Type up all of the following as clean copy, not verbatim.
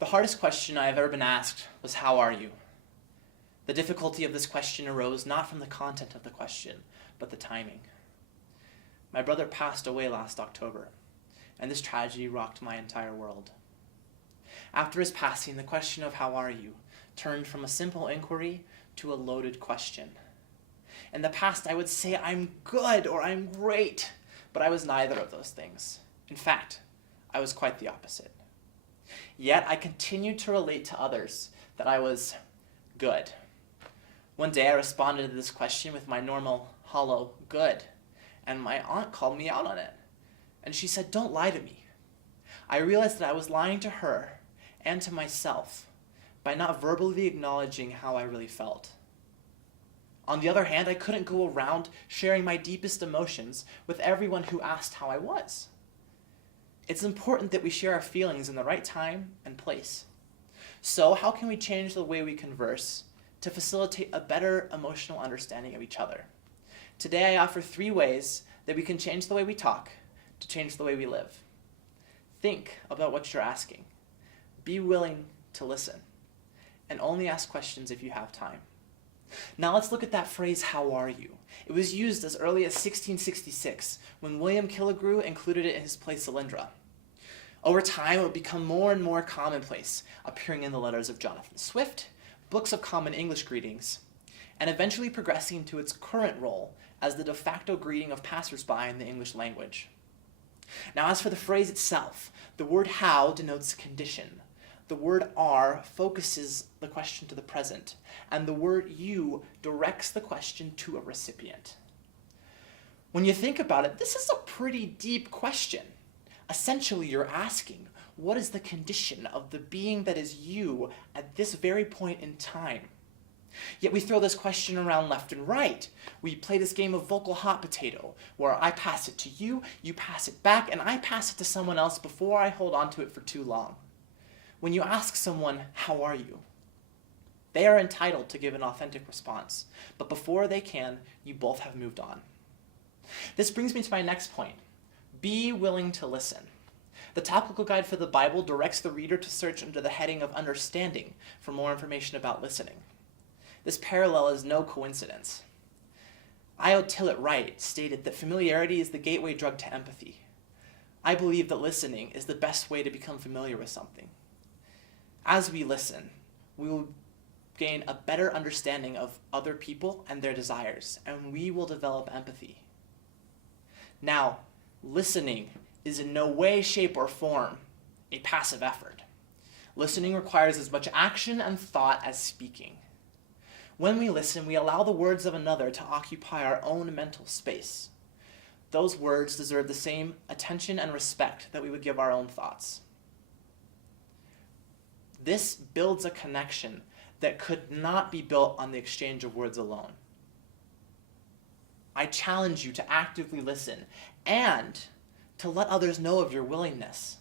The hardest question I have ever been asked was, "How are you?" The difficulty of this question arose not from the content of the question, but the timing. My brother passed away last October, and this tragedy rocked my entire world. After his passing, the question of "How are you?" turned from a simple inquiry to a loaded question. In the past, I would say "I'm good" or "I'm great," but I was neither of those things. In fact, I was quite the opposite. Yet I continued to relate to others that I was good. One day I responded to this question with my normal, hollow "good," and my aunt called me out on it. And she said, "Don't lie to me." I realized that I was lying to her and to myself by not verbally acknowledging how I really felt. On the other hand, I couldn't go around sharing my deepest emotions with everyone who asked how I was. It's important that we share our feelings in the right time and place. So, how can we change the way we converse to facilitate a better emotional understanding of each other? Today, I offer 3 ways that we can change the way we talk to change the way we live. Think about what you're asking. Be willing to listen. And only ask questions if you have time. Now let's look at that phrase, "How are you?" It was used as early as 1666, when William Killigrew included it in his play Cylindra. Over time, it would become more and more commonplace, appearing in the letters of Jonathan Swift, books of common English greetings, and eventually progressing to its current role as the de facto greeting of passersby in the English language. Now, as for the phrase itself, the word "how" denotes condition. The word "are" focuses the question to the present, and the word "you" directs the question to a recipient. When you think about it, this is a pretty deep question. Essentially, you're asking, what is the condition of the being that is you at this very point in time? Yet we throw this question around left and right. We play this game of vocal hot potato, where I pass it to you, you pass it back, and I pass it to someone else before I hold on to it for too long. When you ask someone, "How are you?" they are entitled to give an authentic response, but before they can, you both have moved on. This brings me to my next point. Be willing to listen. The Topical Guide for the Bible directs the reader to search under the heading of Understanding for more information about listening. This parallel is no coincidence. Io Tillett Wright stated that familiarity is the gateway drug to empathy. I believe that listening is the best way to become familiar with something. As we listen, we will gain a better understanding of other people and their desires, and we will develop empathy. Now, listening is in no way, shape, or form a passive effort. Listening requires as much action and thought as speaking. When we listen, we allow the words of another to occupy our own mental space. Those words deserve the same attention and respect that we would give our own thoughts. This builds a connection that could not be built on the exchange of words alone. I challenge you to actively listen and to let others know of your willingness.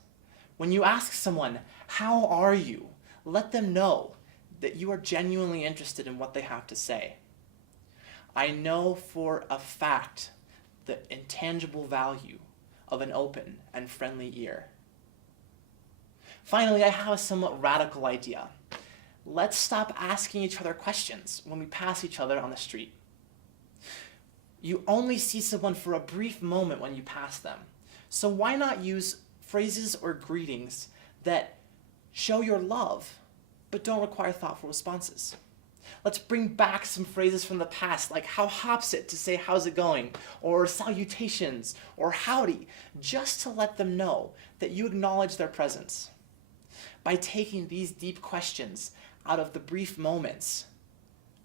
When you ask someone, "How are you?" let them know that you are genuinely interested in what they have to say. I know for a fact the intangible value of an open and friendly ear. Finally, I have a somewhat radical idea. Let's stop asking each other questions when we pass each other on the street. You only see someone for a brief moment when you pass them. So why not use phrases or greetings that show your love, but don't require thoughtful responses? Let's bring back some phrases from the past, like "how hops it" to say "how's it going?" or "salutations" or "howdy," just to let them know that you acknowledge their presence. By taking these deep questions out of the brief moments,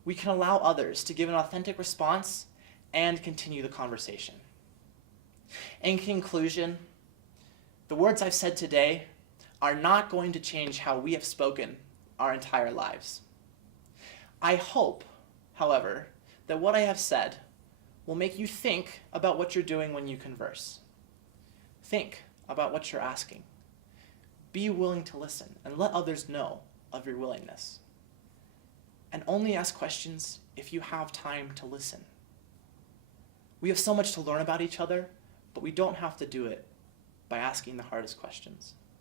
we can allow others to give an authentic response and continue the conversation. In conclusion, the words I've said today are not going to change how we have spoken our entire lives. I hope, however, that what I have said will make you think about what you're doing when you converse. Think about what you're asking. Be willing to listen and let others know of your willingness. And only ask questions if you have time to listen. We have so much to learn about each other, but we don't have to do it by asking the hardest questions.